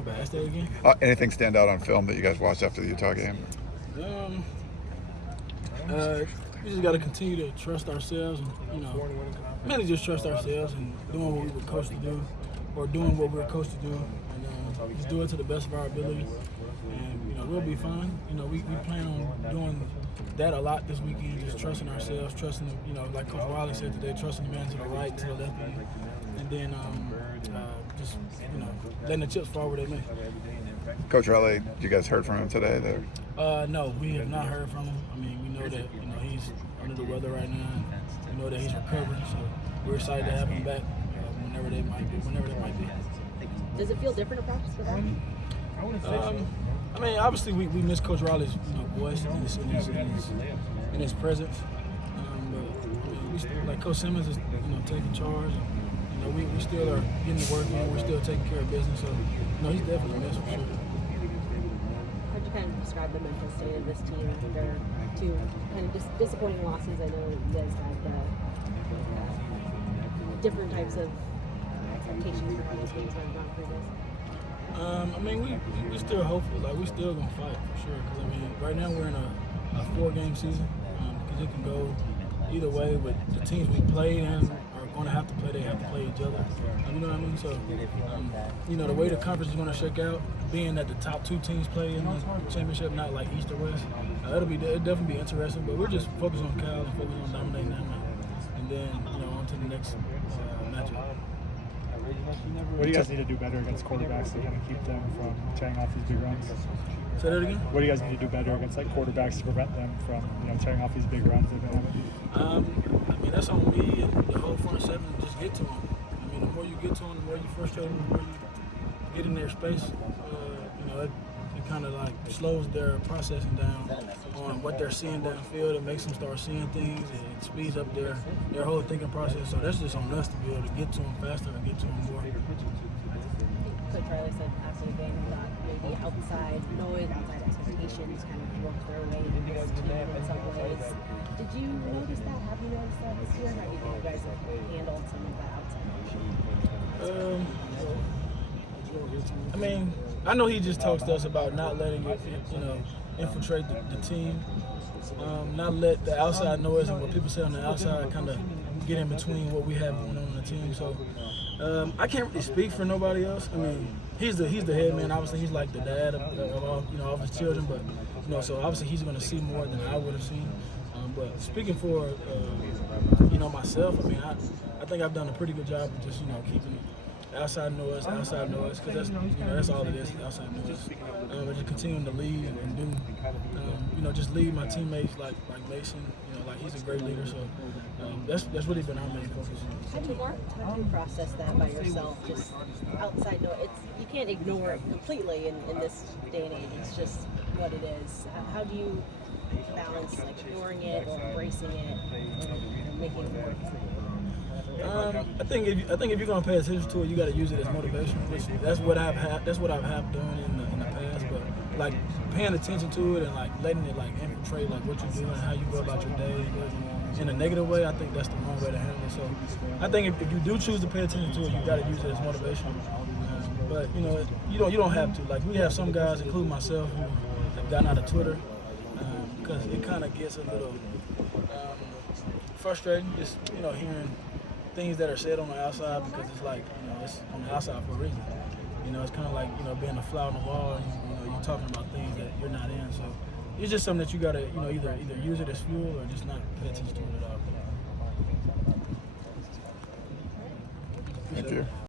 My bad. Say that again. Anything stand out on film that you guys watched after the Utah game? We just got to continue to trust ourselves, and mainly just trust ourselves and doing what we were coached to do, or doing what we were coached to do, and just do it to the best of our ability. And we'll be fine. We plan on doing that a lot this weekend, just trusting ourselves, trusting like Coach Wiley said today, trusting the man to the right, to the left, and then just letting the chips fall where they may. Coach Riley, you guys heard from him today? No, we have not heard from him. I mean, we know that he's under the weather right now. And we know that he's recovering, so we're excited to have him back whenever that might be. Does it feel different to practice with him? I mean, obviously we miss Coach Riley's voice and his presence. But like Coach Simmons is taking charge. And, we still are getting the work in. We're still taking care of business. So he's definitely missed for sure. How'd you kind of describe the mental state of this team after two kind of disappointing losses? I know you guys had different types of expectations for how those games might have gone for you guys. I mean, we still hopeful. Like, we still gonna fight for sure. Because I mean, right now we're in a 4-game season. Because it can go either way. But the teams we played and are going to have to play. They have to play each other. You know what I mean? So, the way the conference is going to shake out, being that the top 2 teams play in the championship, not like East or West, it'll definitely be interesting. But we're just focused on Cal and focused on dominating them, and then on to the next matchup. What do you guys need to do better against quarterbacks to kind of keep them from tearing off these big runs? Say that again? What do you guys need to do better against quarterbacks to prevent them from tearing off these big runs? I mean, that's on me and the whole front seven to just get to them. I mean, the more you get to them, the more you frustrate them, the more you get in their space. It kind of like slows their processing down on what they're seeing downfield. It makes them start seeing things. It speeds up their whole thinking process. So that's just on us to be able to get to them faster and get to them more. Coach Riley said after the game that maybe outside noise, outside expectations kind of worked their way into this team in some ways. Did you notice that? Have you noticed that this year? How do you think you guys have handled some of that outside noise? I mean, I know he just talks to us about not letting it, infiltrate the team, not let the outside noise and what people say on the outside kind of get in between what we have going on the team. So I can't really speak for nobody else. I mean, he's the head man. Obviously, he's like the dad of all all of his children. But so obviously he's going to see more than I would have seen. But speaking for myself, I mean, I think I've done a pretty good job of just keeping outside noise, because that's all it is, outside noise. But just continuing to lead and do, just lead my teammates like Mason. Like he's a great leader. So that's really been our main focus. How do you process that by yourself? Just outside noise, you can't ignore it completely in this day and age. It's just what it is. How do you balance ignoring it or embracing it and making it work? I think if you're gonna pay attention to it, you got to use it as motivation. That's what I've had done in the past. But like paying attention to it and letting it infiltrate what you're doing, how you go about your day. In a negative way, I think that's the wrong way to handle it. So I think if you do choose to pay attention to it, you got to use it as motivation. But you don't have to. Like we have some guys, including myself, who have gotten out of Twitter because it kind of gets a little frustrating. Just hearing things that are said on the outside, because it's it's on the outside for a reason. It's kind of like being a fly on the wall, and you're talking about things that you're not in. So it's just something that you gotta either use it as fuel or just not pay attention to it at all. Thank you.